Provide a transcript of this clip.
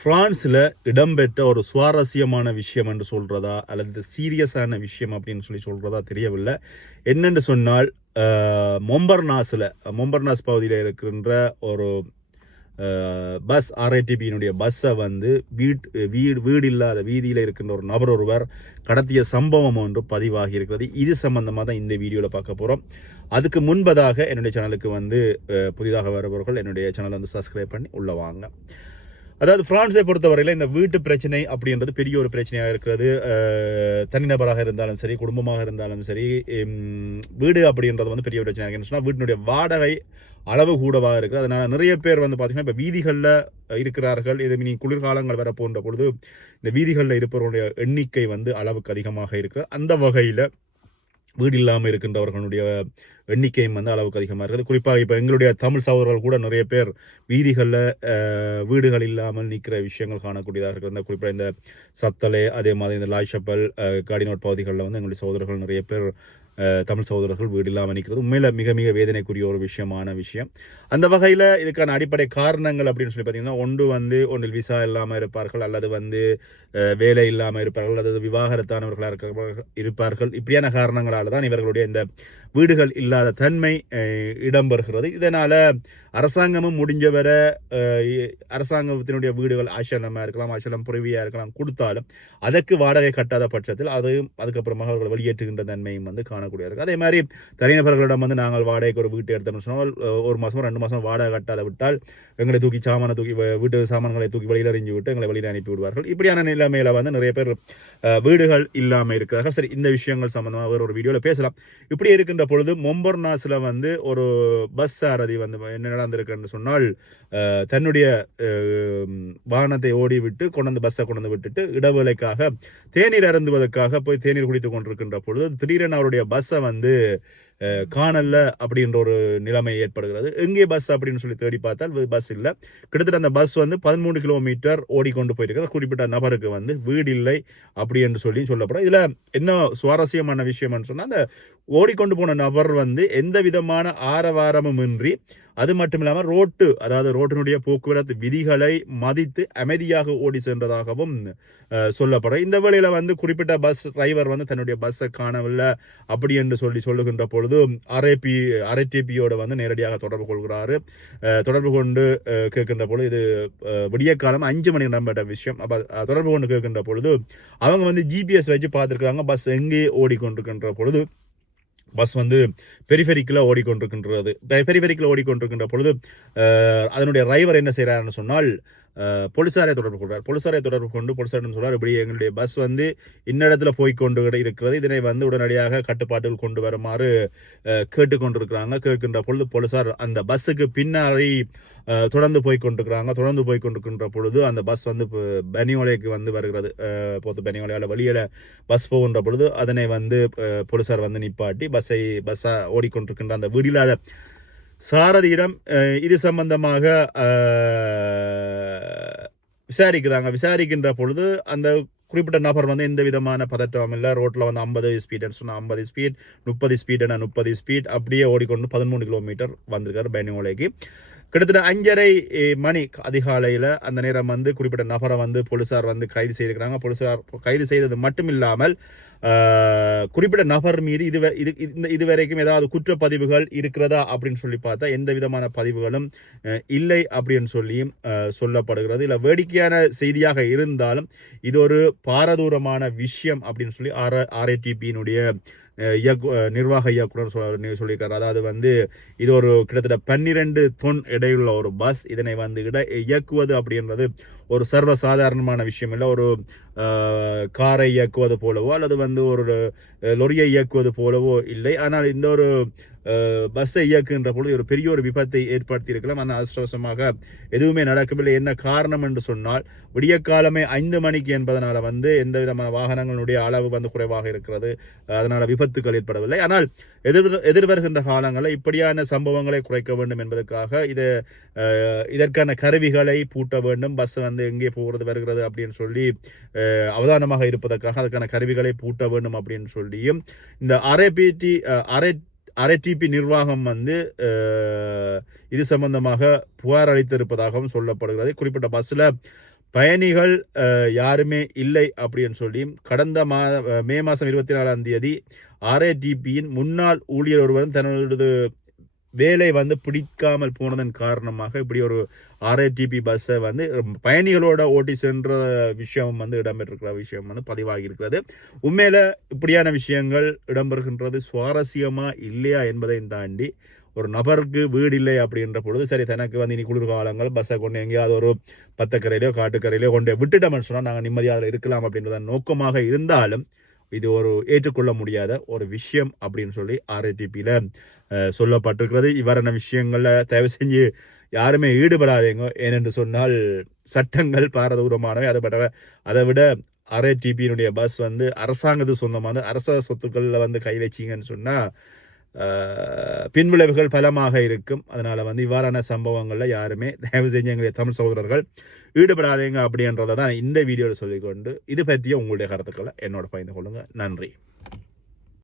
ஃப்ரான்ஸில் இடம்பெற்ற ஒரு சுவாரஸ்யமான விஷயம் என்று சொல்கிறதா அல்லது சீரியஸான விஷயம் அப்படின்னு சொல்லி சொல்கிறதா தெரியவில்லை. என்னென்று சொன்னால் மொம்பர்னாஸில் மொம்பர்னாஸ் பகுதியில் இருக்கின்ற ஒரு பஸ் ஆர்ஐடிபியினுடைய பஸ்ஸை வந்து வீட் வீடு வீடு இல்லாத வீதியில் இருக்கின்ற ஒரு நபர் ஒருவர் கடத்திய சம்பவம் ஒன்று பதிவாகி இருக்கிறது. இது சம்பந்தமாக தான் இந்த வீடியோவில் பார்க்க போகிறோம் அதுக்கு முன்பதாக என்னுடைய சேனலுக்கு வந்து புதிதாக வருபவர்கள் என்னுடைய சேனலை வந்து சப்ஸ்கிரைப் பண்ணி உள்ளே வாங்க. அதாவது பிரான்ஸை பொறுத்தவரையில் இந்த வீட்டு பிரச்சனை அப்படின்றது பெரிய ஒரு பிரச்சனையாக இருக்கிறது. தனிநபராக இருந்தாலும் சரி குடும்பமாக இருந்தாலும் சரி வீடு அப்படின்றது வந்து பெரிய பிரச்சனையாக இருக்குன்னு சொன்னால் வீட்டினுடைய வாடகை அளவு கூடவாக இருக்குது. அதனால் நிறைய பேர் வந்து பார்த்திங்கன்னா இப்போ வீதிகளில் இருக்கிறார்கள். இது நீ குளிர்காலங்கள் வர போன்ற பொழுது இந்த வீதிகளில் இருப்பவருடைய எண்ணிக்கை வந்து அளவுக்கு அதிகமாக இருக்குது. அந்த வகையில் வீடு இல்லாமல் இருக்கின்றவர்களுடைய எண்ணிக்கையும் வந்து அளவுக்கு அதிகமாக இருக்குது. குறிப்பாக இப்போ எங்களுடைய தமிழ் சகோதரர்கள் கூட நிறைய பேர் வீதிகளில் வீடுகள் இல்லாமல் நிற்கிற விஷயங்கள் காணக்கூடியதாக இருக்கிறது இந்த குறிப்பாக இந்த சத்தலை அதே மாதிரி இந்த லாய்ஷப்பல் காடினோட் பகுதிகளில் வந்து எங்களுடைய சகோதரர்கள் நிறைய பேர் தமிழ் சகோதரர்கள் வீடு இல்லாமல் நிற்கிறது உண்மையில் மிக மிக வேதனைக்குரிய ஒரு விஷயமான விஷயம். அந்த வகையில் இதுக்கான அடிப்படை காரணங்கள் அப்படின்னு சொல்லி பார்த்தீங்கன்னா ஒன்று வந்து ஒன்றில் விசா இல்லாமல் இருப்பார்கள் அல்லது வந்து வேலை இல்லாமல் இருப்பார்கள் அல்லது விவாகரத்தானவர்களாக இருப்பார்கள். இப்படியான காரணங்களால் தான் இவர்களுடைய இந்த வீடுகள் இல்லாத தன்மை இடம்பெறுகிறது. இதனால் அரசாங்கமும் முடிஞ்சவரை அஹ், அரசாங்கத்தினுடைய வீடுகள் ஆசிரமமாக இருக்கலாம் ஆசிரம் புறவியாக இருக்கலாம் கொடுத்தாலும் அதற்கு வாடகை கட்டாத பட்சத்தில் அதையும் அதுக்கப்புறமாக அவர்கள் வெளியேற்றுகின்ற தன்மையும் வந்து காணக்கூடிய இருக்குது அதே மாதிரி தனிநபர்களிடம் வந்து நாங்கள் வாடகைக்கு ஒரு வீட்டை எடுத்தோம்னு சொன்னால் ஒரு மாதம் ரெண்டு மாதம் வாடகை கட்டாத விட்டால் எங்களை தூக்கி சாமானை தூக்கி வீட்டு சாமான்களை தூக்கி வெளியில் எறிஞ்சு விட்டு எங்களை வெளியில் அனுப்பி விடுவார்கள். இப்படியான நிலைமையில் வந்து நிறைய பேர் வீடுகள் இல்லாமல் இருக்கிறார்கள். சரி இந்த விஷயங்கள் சம்பந்தமாக ஒரு வீடியோவில் பேசலாம். இப்படி இருக்கின்ற பொழுது மொம்பர்னாஸில் வந்து ஒரு பஸ் சாரதி வந்து என்ன நடந்திருக்குன்னு சொன்னால் தன்னுடைய வாகனத்தை ஓடி விட்டு கொண்டு பஸ்ஸை கொண்டு விட்டுட்டு இடவேளைக்காக தேநீர் அருந்துவதற்காக போய் தேநீர் குடித்து கொண்டிருக்கின்ற பொழுது திடீரென அவருடைய பஸ்ஸை வந்து காணல அப்படின்ற ஒரு நிலைமை ஏற்படுகிறது. எங்கே பஸ் அப்படின்னு சொல்லி தேடி பார்த்தால் பஸ் இல்லை. கிட்டத்தட்ட அந்த பஸ் வந்து பதிமூணு கிலோமீட்டர் ஓடிக்கொண்டு போயிருக்கிற குறிப்பிட்ட நபருக்கு வந்து வீடு இல்லை அப்படி என்று சொல்லி சொல்லப்படும். இதில் என்ன சுவாரஸ்யமான விஷயம்னு சொன்னால் அந்த ஓடிக்கொண்டு போன நபர் வந்து எந்த விதமான ஆரவாரமும் இன்றி அது மட்டும் இல்லாமல் ரோட்டு அதாவது ரோட்டினுடைய போக்குவரத்து விதிகளை மதித்து அமைதியாக ஓடி சென்றதாகவும் அஹ், சொல்லப்படும் இந்த வேளையில் வந்து குறிப்பிட்ட பஸ் டிரைவர் வந்து தன்னுடைய பஸ்ஸை காணவில்லை அப்படி என்று சொல்லி சொல்லுகின்ற பொழுது அரேபி ஆர்ஏடிபியோட வந்து நேரடியாக தொடர்பு கொள்கிறாரு. தொடர்பு கொண்டு கேட்கின்ற பொழுது இது விடிய காலம் அஞ்சு மணி நம்பட்ட விஷயம். அப்போ தொடர்பு கொண்டு கேட்கின்ற பொழுது அவங்க வந்து ஜிபிஎஸ் வச்சு பார்த்துருக்காங்க பஸ் எங்கே ஓடிக்கொண்டிருக்கின்ற பொழுது பஸ் வந்து பெரிஃபெரிக்கில் ஓடிக்கொண்டிருக்கின்றது. பெரிஃபெரிக்கில் ஓடிக்கொண்டிருக்கின்ற பொழுது அதனுடைய டிரைவர் என்ன செய்கிறாருன்னு சொன்னால் அஹ், போலீசாரை தொடர்பு கொள்றார் போலீசாரை தொடர்பு கொண்டு போலீசாரிடம் சொல்கிறார் இப்படி எங்களுடைய பஸ் வந்து இன்னிடத்தில் போய் கொண்டு இருக்கிறது. இதனை வந்து உடனடியாக கட்டுப்பாட்டில் கொண்டு வருமாறு கேட்டுக்கொண்டிருக்கிறாங்க. கேட்கின்ற பொழுது போலீசார் அந்த பஸ்ஸுக்கு பின்னாடி தொடர்ந்து போய் கொண்டிருக்கிறாங்க. தொடர்ந்து போய் கொண்டிருக்கின்ற பொழுது அந்த பஸ் வந்து இப்போ பெனியோலைக்கு வந்து வருகிறது. போத்து பெனியோலையால் வெளியில் பஸ் போகின்ற பொழுது அதனை வந்து போலீசார் வந்து நிப்பாட்டி பஸ்ஸை பஸ்ஸாக ஓடிக்கொண்டிருக்கின்ற அந்த வீடில்லாத சாரதியிடம் இது சம்பந்தமாக விசாரிக்கிறாங்க. விசாரிக்கின்ற பொழுது அந்த குறிப்பிட்ட நபர் வந்து எந்த விதமான பதட்டம் இல்லை. ரோட்டில் வந்து ஐம்பது ஸ்பீடுன்னு சொன்னால் ஐம்பது ஸ்பீட் முப்பது ஸ்பீடுனா முப்பது ஸ்பீட் அப்படியே ஓடிக்கொண்டு பதிமூணு கிலோமீட்டர் வந்திருக்கார் பெனியோலைக்கு கிட்டத்தட்ட அஞ்சரை மணி அதிகாலையில் அந்த நேரம் வந்து குறிப்பிட்ட நபரை வந்து போலீஸார் வந்து கைது செய்திருக்கிறாங்க. போலீஸார் கைது செய்தது மட்டும் இல்லாமல் குறிப்பிட்ட நபர் மீது இது இது இந்த இதுவரைக்கும் ஏதாவது குற்றப்பதிவுகள் இருக்கிறதா அப்படின்னு சொல்லி பார்த்தா எந்த விதமான பதிவுகளும் இல்லை அப்படின்னு சொல்லியும் சொல்லப்படுகிறது. இல்லை வேடிக்கையான செய்தியாக இருந்தாலும் இது ஒரு பாரதூரமான விஷயம் அப்படின்னு சொல்லி ஆர் ஆர்ஏடிபியினுடைய இயக்கு நிர்வாக இயக்குனர் சொல்~ சொல்லியிருக்காரு. அதாவது வந்து இது ஒரு கிட்டத்தட்ட பன்னிரெண்டு தொன் இடையுள்ள ஒரு பஸ். இதனை வந்து இட இயக்குவது அப்படின்றது ஒரு சர்வ சாதாரணமான விஷயம் இல்லை ஒரு காரை இயக்குவது போலவோ அல்லது வந்து ஒரு லொரியை இயக்குவது போலவோ இல்லை. ஆனால் இந்த ஒரு பஸ்ஸை இயக்குகின்ற பொழுது ஒரு பெரிய ஒரு விபத்தை ஏற்படுத்தி இருக்கலாம். ஆனால் அதிர்ஷ்டவசமாக எதுவுமே நடக்கவில்லை. என்ன காரணம் என்று சொன்னால் விடிய காலமே ஐந்து மணிக்கு என்பதனால் வந்து எந்த விதமான வாகனங்களுடைய அளவு வந்து குறைவாக இருக்கிறது. அதனால் விபத்துக்கள் ஏற்படவில்லை. ஆனால் எதிர் எதிர்வருகின்ற காலங்களில் இப்படியான சம்பவங்களை குறைக்க வேண்டும் என்பதற்காக இது இதற்கான கருவிகளை பூட்ட வேண்டும். பஸ் வந்து எங்கே போகிறது வருகிறது அப்படின்னு சொல்லி அவதானமாக இருப்பதற்காக அதற்கான கருவிகளை பூட்ட வேண்டும் அப்படின்னு சொல்லியும் இந்த அரைபிடி அரை அரைடிபி நிர்வாகம் வந்து இது சம்பந்தமாக புகார் அளித்திருப்பதாகவும் சொல்லப்படுகிறது. குறிப்பிட்ட பஸ்ஸில் பயணிகள் யாருமே இல்லை அப்படின்னு சொல்லியும் கடந்த மா மே மாதம் இருபத்தி நாலாம் தேதி ஆர்ஏடிபியின் முன்னாள் ஊழியர் ஒருவரும் தனது வேலை வந்து பிடிக்காமல் போனதன் காரணமாக இப்படி ஒரு ஆர்ஏடிபி பஸ்ஸை வந்து பயணிகளோட ஓட்டி சென்ற விஷயம் வந்து இடம்பெற்றிருக்கிற விஷயம் வந்து பதிவாகி இருக்கிறது உண்மையில் இப்படியான விஷயங்கள் இடம்பெறுகின்றது சுவாரஸ்யமா இல்லையா என்பதையும் தாண்டி ஒரு நபருக்கு வீடு இல்லை அப்படின்ற பொழுது சரி தனக்கு வந்து இனி குளிர்காலங்கள் பஸ்ஸை கொண்டு எங்கேயாவது ஒரு பத்தக்கரையிலையோ காட்டுக்கரையிலையோ கொண்டு விட்டுட்டோம்னு சொன்னால் நாங்கள் நிம்மதியாக இருக்கலாம் அப்படின்றத நோக்கமாக இருந்தாலும் இது ஒரு ஏற்றுக்கொள்ள முடியாத ஒரு விஷயம் அப்படின்னு சொல்லி ஆர்ஐடிபியில் சொல்லப்பட்டிருக்கிறது. இவ்வாறான விஷயங்களில் தயவு செஞ்சு யாருமே ஈடுபடாதீங்க. ஏனென்று சொன்னால் சட்டங்கள் பாரதூரமானவை. அதை பட்ட அதை விட ஆர்ஐடிபியினுடைய பஸ் வந்து அரசாங்கத்து சொந்தமான அரச சொத்துக்களில் வந்து கை வச்சிங்கன்னு சொன்னால் பின்விளைவுகள் பலமாக இருக்கும். அதனால் வந்து இவ்வாறான சம்பவங்களில் யாருமே தயவு செஞ்சு எங்களுடைய தமிழ் சகோதரர்கள் ஈடுபடாதீங்க அப்படின்றத தான் இந்த வீடியோவில் சொல்லிக்கொண்டு இது பற்றிய உங்களுடைய கருத்துக்களை என்னோட பகிர்ந்து கொள்ளுங்கள் நன்றி.